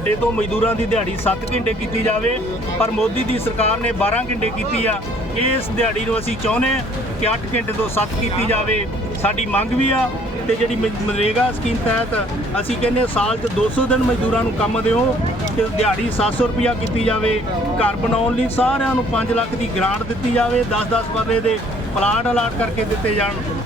ਘੰਟੇ ਤੋਂ ਮਜ਼ਦੂਰਾਂ ਦੀ ਦਿਹਾੜੀ 7 ਘੰਟੇ ਕੀਤੀ ਜਾਵੇ, ਪਰ ਮੋਦੀ ਦੀ ਸਰਕਾਰ ਨੇ 12 ਘੰਟੇ ਕੀਤੀ ਆ। ਇਸ ਦਿਹਾੜੀ ਨੂੰ ਅਸੀਂ ਚਾਹੁੰਦੇ ਹਾਂ ਕਿ 8 ਘੰਟੇ ਤੋਂ 7 ਕੀਤੀ ਜਾਵੇ। ਸਾਡੀ ਮੰਗ ਵੀ ਆ ਤੇ ਜਿਹੜੀ ਮ- ਮਨਰੇਗਾ ਸਕੀਮ ਤਹਿਤ ਅਸੀਂ ਕਹਿੰਦੇ ਸਾਲ 'ਚ 200 ਦਿਨ ਮਜ਼ਦੂਰਾਂ ਨੂੰ ਕੰਮ ਦਿਓ ਤੇ ਦਿਹਾੜੀ 700 ਰੁਪਿਆ ਕੀਤੀ ਜਾਵੇ। ਘਰ ਬਣਾਉਣ ਲਈ ਸਾਰਿਆਂ ਨੂੰ 5 ਲੱਖ ਦੀ ਗ੍ਰਾਂਟ ਦਿੱਤੀ ਜਾਵੇ। 10-10 ਮਰਲੇ ਦੇ ਪਲਾਟ ਅਲਾਟ ਕਰਕੇ ਦਿੱਤੇ ਜਾਣ।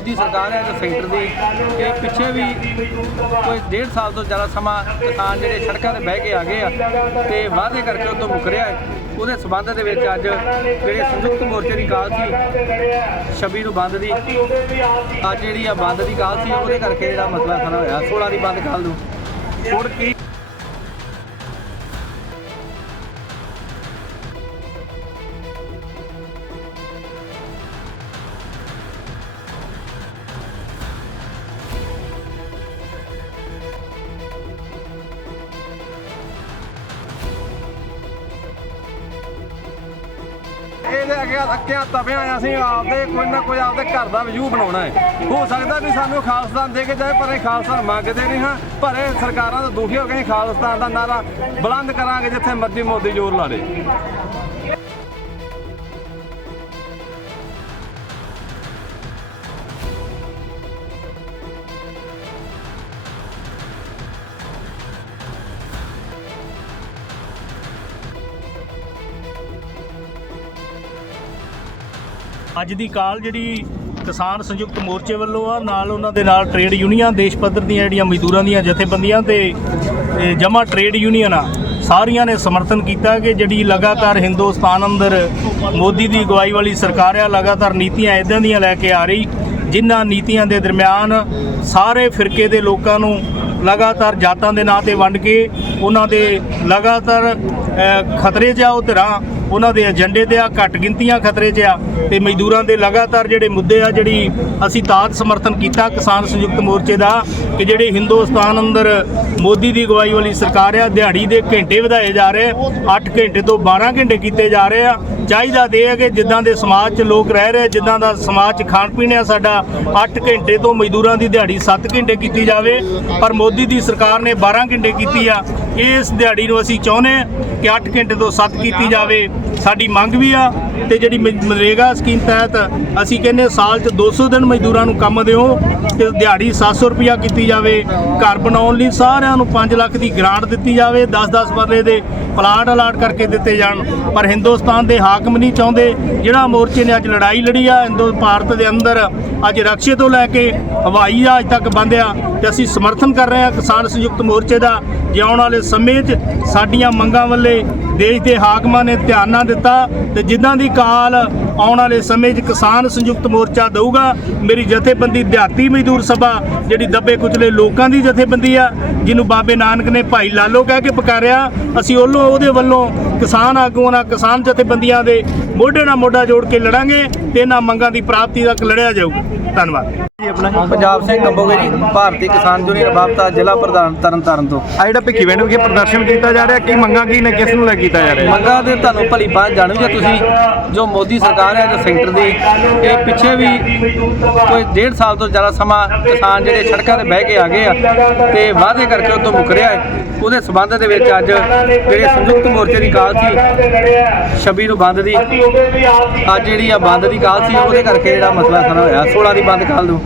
ਮੋਦੀ ਸਰਕਾਰ ਹੈ ਜੋ ਸੈਂਟਰ ਦੀ ਇਹ ਪਿੱਛੇ ਵੀ ਕੋਈ ਡੇਢ ਸਾਲ ਤੋਂ ਜ਼ਿਆਦਾ ਸਮਾਂ ਕਿਸਾਨ ਜਿਹੜੇ ਸੜਕਾਂ ਤੇ ਬਹਿ ਕੇ ਆ ਗਏ ਆ ਤੇ ਵਾਅਦੇ ਕਰਕੇ ਉਹ ਤੋਂ ਮੁਕਰਿਆ ਹੈ। ਉਹਦੇ ਸਬੰਧ ਦੇ ਵਿੱਚ ਅੱਜ ਜਿਹੜੇ ਸੰਯੁਕਤ ਮੋਰਚੇ ਦੀ ਕਾਲ ਸੀ 26 ਨੂੰ ਬੰਦ ਦੀ, ਅੱਜ ਜਿਹੜੀ ਆ ਬੰਦ ਦੀ ਕਾਲ ਸੀ, ਉਹਦੇ ਕਰਕੇ ਜਿਹੜਾ ਮਸਲਾ ਖੜਾ ਹੋਇਆ। 16 ਦੀ ਬੰਦ ਕਾਲ ਨੂੰ। ਹੁਣ ਕੀ ਇਹਦੇ ਅੱਗੇ ਅੱਕਿਆ ਤਪਿਆ ਅਸੀਂ ਆਪਦੇ ਕੋਈ ਨਾ ਕੋਈ ਆਪਦੇ ਘਰ ਦਾ ਵਿਊ ਬਣਾਉਣਾ ਹੈ। ਹੋ ਸਕਦਾ ਵੀ ਸਾਨੂੰ ਖਾਲਸਤਾਨ ਦੇ ਕੇ ਜਾਏ, ਪਰ ਇਹ ਖਾਲਸਤਾਨ ਮੰਗਦੇ ਨਹੀਂ ਹਾਂ। ਪਰ ਇਹ ਸਰਕਾਰਾਂ ਤੋਂ ਦੁਖੀ ਹੋ ਕੇ ਅਸੀਂ ਖਾਲਸਤਾਨ ਦਾ ਨਾਰਾ ਬੁਲੰਦ ਕਰਾਂਗੇ, ਜਿੱਥੇ ਮਰਜ਼ੀ ਮੋਦੀ ਜ਼ੋਰ ਲਾ ਲੇ। ਅੱਜ ਦੀ ਕਾਲ ਜਿਹੜੀ ਕਿਸਾਨ ਸੰਯੁਕਤ ਮੋਰਚੇ ਵੱਲੋਂ ਆ, ਨਾਲ ਉਹਨਾਂ ਦੇ ਨਾਲ ਟ੍ਰੇਡ ਯੂਨੀਅਨ ਦੇਸ਼ ਪੱਧਰ ਦੀਆਂ ਜਿਹੜੀਆਂ ਮਜ਼ਦੂਰਾਂ ਦੀਆਂ ਜਥੇਬੰਦੀਆਂ ਤੇ ਜਮਾ ਟ੍ਰੇਡ ਯੂਨੀਅਨ ਆ, ਸਾਰੀਆਂ ਨੇ ਸਮਰਥਨ ਕੀਤਾ ਕਿ ਜਿਹੜੀ ਲਗਾਤਾਰ ਹਿੰਦੁਸਤਾਨ ਅੰਦਰ ਮੋਦੀ ਦੀ ਅਗਵਾਈ ਵਾਲੀ ਸਰਕਾਰ ਆ, ਲਗਾਤਾਰ ਨੀਤੀਆਂ ਇਦਾਂ ਦੀਆਂ ਲੈ ਕੇ ਆ ਰਹੀ, ਜਿਨ੍ਹਾਂ ਨੀਤੀਆਂ ਦੇ ਦਰਮਿਆਨ ਸਾਰੇ ਫਿਰਕੇ ਦੇ ਲੋਕਾਂ ਨੂੰ ਲਗਾਤਾਰ ਜਾਤਾਂ ਦੇ ਨਾਂ ਤੇ ਵੰਡ ਕੇ ਉਹਨਾਂ ਦੇ ਲਗਾਤਾਰ ਖਤਰੇ 'ਚ ਆ ਉਹ ਧਿਰਾਂ। ਉਹਨਾਂ ਦੇ ਏਜੰਡੇ ਤੇ ਆ, ਘੱਟ ਗਿਣਤੀਆਂ ਖਤਰੇ 'ਚ ਆ ਤੇ ਮਜ਼ਦੂਰਾਂ ਦੇ ਲਗਾਤਾਰ ਜਿਹੜੇ ਮੁੱਦੇ ਆ, ਜਿਹੜੀ ਅਸੀਂ ਤਾਤ ਸਮਰਥਨ ਕੀਤਾ ਕਿਸਾਨ ਸੰਯੁਕਤ ਮੋਰਚੇ ਦਾ ਕਿ ਜਿਹੜੇ ਹਿੰਦੁਸਤਾਨ ਅੰਦਰ ਮੋਦੀ ਦੀ ਅਗਵਾਈ ਵਾਲੀ ਸਰਕਾਰ ਆ, ਦਿਹਾੜੀ ਦੇ ਘੰਟੇ ਵਧਾਏ ਜਾ ਰਹੇ 8 ਘੰਟੇ ਤੋਂ 12 ਘੰਟੇ ਕੀਤੇ ਜਾ ਰਹੇ ਆ। ਚਾਹੀਦਾ ਦੇ ਇਹ ਹੈ ਕਿ ਜਿੱਦਾਂ ਦੇ ਸਮਾਜ 'ਚ ਲੋਕ ਰਹਿ ਰਹੇ ਜਿੱਦਾਂ ਦਾ ਸਮਾਜ 'ਚ ਖਾਣ ਪੀਣ ਆ ਸਾਡਾ 8 ਘੰਟੇ ਤੋਂ ਮਜ਼ਦੂਰਾਂ ਦੀ ਦਿਹਾੜੀ 7 ਘੰਟੇ ਕੀਤੀ ਜਾਵੇ, ਪਰ ਮੋਦੀ ਦੀ ਸਰਕਾਰ ਨੇ 12 ਘੰਟੇ ਕੀਤੀ ਆ ਇਸ ਦਿਹਾੜੀ ਨੂੰ ਅਸੀਂ ਚਾਹੁੰਦੇ ਹਾਂ ਕਿ 8 ਘੰਟੇ ਤੋਂ 7 ਕੀਤੀ ਜਾਵੇ। ਸਾਡੀ ਮੰਗ ਵੀ ਆ ਤੇ ਜਿਹੜੀ ਮ- ਮਨਰੇਗਾ ਸਕੀਮ ਤਹਿਤ ਅਸੀਂ ਕਹਿੰਦੇ ਸਾਲ 'ਚ 200 ਦਿਨ ਮਜ਼ਦੂਰਾਂ ਨੂੰ ਕੰਮ ਦਿਓ ਤੇ ਦਿਹਾੜੀ 700 ਰੁਪਿਆ ਕੀਤੀ ਜਾਵੇ। ਘਰ ਬਣਾਉਣ ਲਈ ਸਾਰਿਆਂ ਨੂੰ 5 ਲੱਖ ਦੀ ਗ੍ਰਾਂਟ ਦਿੱਤੀ ਜਾਵੇ 10-10 ਮਰਲੇ ਦੇ ਪਲਾਟ ਅਲਾਟ ਕਰਕੇ ਦਿੱਤੇ ਜਾਣ। ਪਰ ਹਿੰਦੁਸਤਾਨ ਦੇ ਹਾਕਮ ਨਹੀਂ ਚਾਹੁੰਦੇ। ਜਿਹੜਾ ਮੋਰਚੇ ਨੇ ਅੱਜ ਲੜਾਈ ਲੜੀ ਆ, ਹਿੰਦੂ, ਭਾਰਤ ਦੇ ਅੰਦਰ ਅੱਜ ਰਕਸ਼ੇ ਤੋਂ ਲੈ ਕੇ ਹਵਾਈ ਜਹਾਜ਼ ਤੱਕ ਬੰਦਿਆ ਤੇ ਅਸੀਂ ਸਮਰਥਨ ਕਰ ਰਹੇ ਹਾਂ ਕਿਸਾਨ ਸੰਯੁਕਤ ਮੋਰਚੇ ਦਾ। ਜੇ ਆਉਣ ਵਾਲੇ ਸਮੇਂ 'ਚ ਸਾਡੀਆਂ ਮੰਗਾਂ ਵੱਲੇ ਦੇਸ਼ ਦੇ ਹਾਕਮਾਂ ਨੇ ਧਿਆਨ ਨਾ ਦਿੱਤਾ ਤੇ ਜਿੱਦਾਂ ਦੀ ਕਾਲ ਆਉਣ ਵਾਲੇ ਸਮੇਂ 'ਚ ਕਿਸਾਨ ਸੰਯੁਕਤ ਮੋਰਚਾ ਦਊਗਾ, ਮੇਰੀ ਜਥੇਬੰਦੀ ਦਿਹਾਤੀ ਮਜ਼ਦੂਰ ਸਭਾ, ਜਿਹੜੀ ਦੱਬੇ ਕੁਚਲੇ ਲੋਕਾਂ ਦੀ ਜਥੇਬੰਦੀ ਆ, ਜਿਹਨੂੰ ਬਾਬੇ ਨਾਨਕ ਨੇ ਭਾਈ ਲਾਲੋ ਕਹਿ ਕੇ ਪੁਕਾਰਿਆ, ਅਸੀਂ ਉਹਲੋਂ ਉਹਦੇ ਵੱਲੋਂ ਕਿਸਾਨ ਆਗੂਆਂ ਨਾਲ ਕਿਸਾਨ ਜਥੇਬੰਦੀਆਂ ਦੇ ਮੋਢੇ ਨਾਲ ਮੋਢਾ ਜੋੜ ਕੇ ਲੜਾਂਗੇ ਤੇ ਇਹਨਾਂ ਮੰਗਾਂ ਦੀ ਪ੍ਰਾਪਤੀ ਤੱਕ ਲੜਿਆ ਜਾਊਗਾ। ਧੰਨਵਾਦ। ਪੰਜਾਬ ਸਿੰਘ ਕੰਬੋਗੇ ਜੀ ਭਾਰਤੀ ਕਿਸਾਨ ਯੂਨੀਅਨ ਬਾਬਤਾ ਜ਼ਿਲ੍ਹਾ ਪ੍ਰਧਾਨ ਤਰਨਤਾਰਨ ਤੋਂ। ਆ ਜਿਹੜਾ ਭਿੱਖੀਵਿੰਡ ਵਿਖੇ ਪ੍ਰਦਰਸ਼ਨ ਕੀਤਾ ਜਾ ਰਿਹਾ ਕੀ ਮੰਗਾਂ ਕੀ ਨੇ ਕਿਸ ਨੂੰ ਲੈ ਕੀਤਾ ਜਾ ਰਿਹਾ? ਮੰਗਾਂ ਦੇ ਤੁਹਾਨੂੰ ਭਲੀ ਬਾਤ ਜਾਣੋਗੇ ਤੁਸੀਂ ਜੋ ਮੋਦੀ ਸਰਕਾਰ ਹੈ ਜੋ ਸੈਂਟਰ ਦੀ ਇਹ ਪਿੱਛੇ ਵੀ ਕੋਈ ਡੇਢ ਸਾਲ ਤੋਂ ਜ਼ਿਆਦਾ ਸਮਾਂ ਕਿਸਾਨ ਜਿਹੜੇ ਸੜਕਾਂ ਤੇ ਬਹਿ ਕੇ ਆ ਗਏ ਆ ਤੇ ਵਾਅਦੇ ਕਰਕੇ ਉਹ ਤੋਂ ਮੁਕਰਿਆ ਹੈ। ਉਹਦੇ ਸਬੰਧ ਦੇ ਵਿੱਚ ਅੱਜ ਜਿਹੜੇ ਸੰਯੁਕਤ ਮੋਰਚੇ ਦੀ ਕਾਲ ਸੀ। 26 ਨੂੰ ਬੰਦ ਦੀ। ਅੱਜ ਜਿਹੜੀ ਆ ਬੰਦ ਦੀ ਕਾਲ ਸੀ ਉਹਦੇ ਕਰਕੇ ਜਿਹੜਾ ਮਸਲਾ ਖੜਾ ਹੋਇਆ। 16 ਦੀ ਬੰਦ ਕਾਲ ਨੂੰ।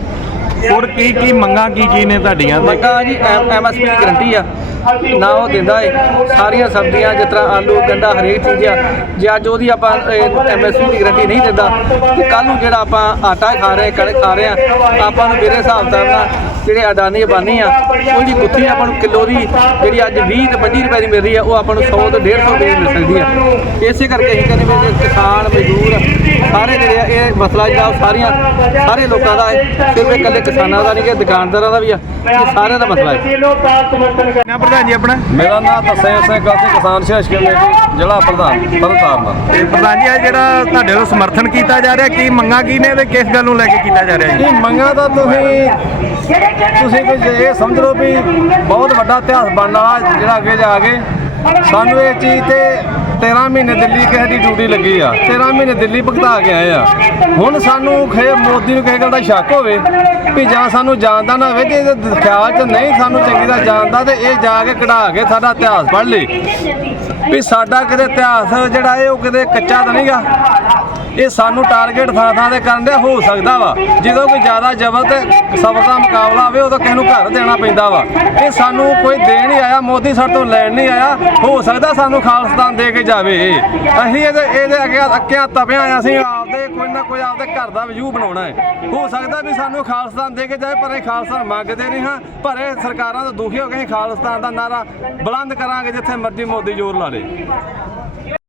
ਹੋਰ ਕੀ ਕੀ ਮੰਗਾਂ ਕੀ ਕੀ ਨੇ ਤੁਹਾਡੀਆਂ? ਮੰਗਾ ਜੀ ਐਮਐਸਪੀ ਦੀ ਗਰੰਟੀ ਆ। ਨਾ ਉਹ ਦਿੰਦਾ ਏ। ਸਾਰੀਆਂ ਸਬਜ਼ੀਆਂ, ਜਿਸ ਤਰ੍ਹਾਂ ਆਲੂ, ਗੰਡਾ, ਹਰੇਕ ਚੀਜ਼ ਆ। ਜੇ ਅੱਜ ਉਹਦੀ ਆਪਾਂ ਐਮਐਸਪੀ ਦੀ ਗਰੰਟੀ ਨਹੀਂ ਦਿੰਦਾ, ਤੇ ਕੱਲ ਨੂੰ ਜਿਹੜਾ ਆਪਾਂ ਆਟਾ ਖਾ ਰਹੇ ਕਣਕ ਖਾ ਰਹੇ ਆ, ਆਪਾਂ ਨੂੰ ਮੇਰੇ ਹਿਸਾਬ ਨਾਲ ਜਿਹੜੇ ਅਡਾਨੀ ਅਬਾਨੀ ਆ, ਉਹਦੀ ਗੁੱਥੀ ਆਪਾਂ ਨੂੰ ਕਿਲੋ ਦੀ ਜਿਹੜੀ ਅੱਜ 20 ਤੇ 25 ਰੁਪਏ ਦੀ ਮਿਲ ਰਹੀ ਆ, ਉਹ ਆਪਾਂ ਨੂੰ 100 ਤੋਂ 150 ਦੀ ਮਿਲ ਸਕਦੀ ਆ। ਇਸੇ ਕਰਕੇ ਅਸੀਂ ਕਹਿੰਦੇ ਵੀ ਕਿਸਾਨ, ਮਜ਼ਦੂਰ, ਸਾਰੇ ਜਿਹੜੇ ਆ, ਇਹ ਮਸਲਾ ਜਿਹੜਾ ਉਹ ਸਾਰੀਆਂ, ਸਾਰੇ ਲੋਕਾਂ ਦਾ ਹੈ ਸਿਰਫ ਇਕੱਲੇ ਕਿਸਾਨਾਂ ਦਾ ਨਹੀਂ ਕਿ ਦੁਕਾਨਦਾਰਾਂ ਦਾ ਵੀ ਆ। ਇਹ ਸਾਰਿਆਂ ਦਾ ਮਸਲਾ ਹੈ ਪ੍ਰਧਾਨ ਜੀ ਆਪਣਾ? ਮੇਰਾ ਨਾਮ ਤਸੇਮ ਸਿੰਘ ਕਾਸੀ ਕਿਸਾਨ ਸੰਘਰਸ਼ ਕਮੇਟੀ ਜ਼ਿਲ੍ਹਾ ਪ੍ਰਧਾਨ ਤਰਨਤਾਰਨ ਤੇ ਪ੍ਰਧਾਨ ਜੀ ਆ ਜਿਹੜਾ ਤੁਹਾਡੇ ਵੱਲੋਂ ਸਮਰਥਨ ਕੀਤਾ ਜਾ ਰਿਹਾ ਕੀ ਮੰਗਾਂ ਕੀ ਨੇ ਤੇ ਕਿਸ ਗੱਲ ਨੂੰ ਲੈ ਕੇ ਕੀਤਾ ਜਾ ਰਿਹਾ ਜੀ? ਇਹ ਮੰਗਾਂ ਦਾ ਤੁਸੀਂ ਤੁਸੀਂ ਕੁਝ ਇਹ ਸਮਝ ਲਓ ਵੀ ਬਹੁਤ ਵੱਡਾ ਇਤਿਹਾਸ ਬਣਨ ਵਾਲਾ ਜਿਹੜਾ ਅੱਗੇ ਜਾ ਕੇ ਸਾਨੂੰ ਇਹ ਚੀਜ਼ ਤੇ 13 ਮਹੀਨੇ ਦਿੱਲੀ ਕਿਸੇ ਦੀ ਡਿਊਟੀ ਲੱਗੀ ਆ 13 ਮਹੀਨੇ ਦਿੱਲੀ ਭਗਤਾ ਕੇ ਆਏ ਆ। ਹੁਣ ਸਾਨੂੰ ਖੇ ਮੋਦੀ ਨੂੰ ਕਿਸੇ ਗੱਲ ਦਾ ਸ਼ੱਕ ਹੋਵੇ ਵੀ ਜਾਂ ਸਾਨੂੰ ਜਾਣਦਾ ਨਾ ਹੋਵੇ ਜੇ ਇਹਦੇ ਖਿਆਲ 'ਚ ਨਹੀਂ, ਸਾਨੂੰ ਚੰਗੀ ਤਰ੍ਹਾਂ ਜਾਣਦਾ ਤੇ ਇਹ ਜਾ ਕੇ ਕਢਾ ਕੇ ਸਾਡਾ ਇਤਿਹਾਸ ਪੜ੍ਹ ਲਈ ਵੀ ਸਾਡਾ ਕਿਤੇ ਇਤਿਹਾਸ ਜਿਹੜਾ ਇਹ, ਉਹ ਕਿਤੇ ਕੱਚਾ ਤਾਂ ਨਹੀਂਗਾ। ਇਹ ਸਾਨੂੰ ਟਾਰਗੇਟ ਥਾਂ ਥਾਂ ਤੇ ਕਰਨ ਦੇ ਹੋ ਸਕਦਾ ਵਾ। ਜਦੋਂ ਕੋਈ ਜ਼ਿਆਦਾ ਜ਼ਬਰ ਤੇ ਸਬਰ ਦਾ ਮੁਕਾਬਲਾ ਹੋਵੇ, ਉਦੋਂ ਕਿਸੇ ਨੂੰ ਘਰ ਦੇਣਾ ਪੈਂਦਾ ਵਾ। ਇਹ ਸਾਨੂੰ ਕੋਈ ਦੇਣ ਨਹੀਂ ਆਇਆ, ਮੋਦੀ ਸਾਡੇ ਤੋਂ ਲੈਣ ਨਹੀਂ ਆਇਆ। ਹੋ ਸਕਦਾ ਸਾਨੂੰ ਖਾਲਸਤਾਨ ਦੇ ਕੇ ਜਾਵੇ। ਅਸੀਂ ਇਹਦੇ ਇਹਦੇ ਅੱਗੇ ਅੱਕਿਆਂ ਤਪਿਆਂ ਆ ਅਸੀਂ ਆਪਦੇ ਕੋਈ ਨਾ ਕੋਈ ਆਪਦੇ ਘਰ ਦਾ ਵਿਊ ਬਣਾਉਣਾ ਹੈ। ਹੋ ਸਕਦਾ ਵੀ ਸਾਨੂੰ ਖਾਲਸਤਾਨ ਦੇ ਕੇ ਜਾਵੇ ਪਰ ਇਹ ਖਾਲਸਤਾਨ ਮੰਗਦੇ ਨਹੀਂ ਹਾਂ। ਪਰ ਇਹ ਸਰਕਾਰਾਂ ਤੋਂ ਦੁਖੀ ਹੋ ਕੇ ਅਸੀਂ ਖਾਲਸਤਾਨ ਦਾ ਨਾਰਾ ਬੁਲੰਦ ਕਰਾਂਗੇ, ਜਿੱਥੇ ਮਰਜ਼ੀ ਮੋਦੀ ਜ਼ੋਰ ਲਾ ਲੇ।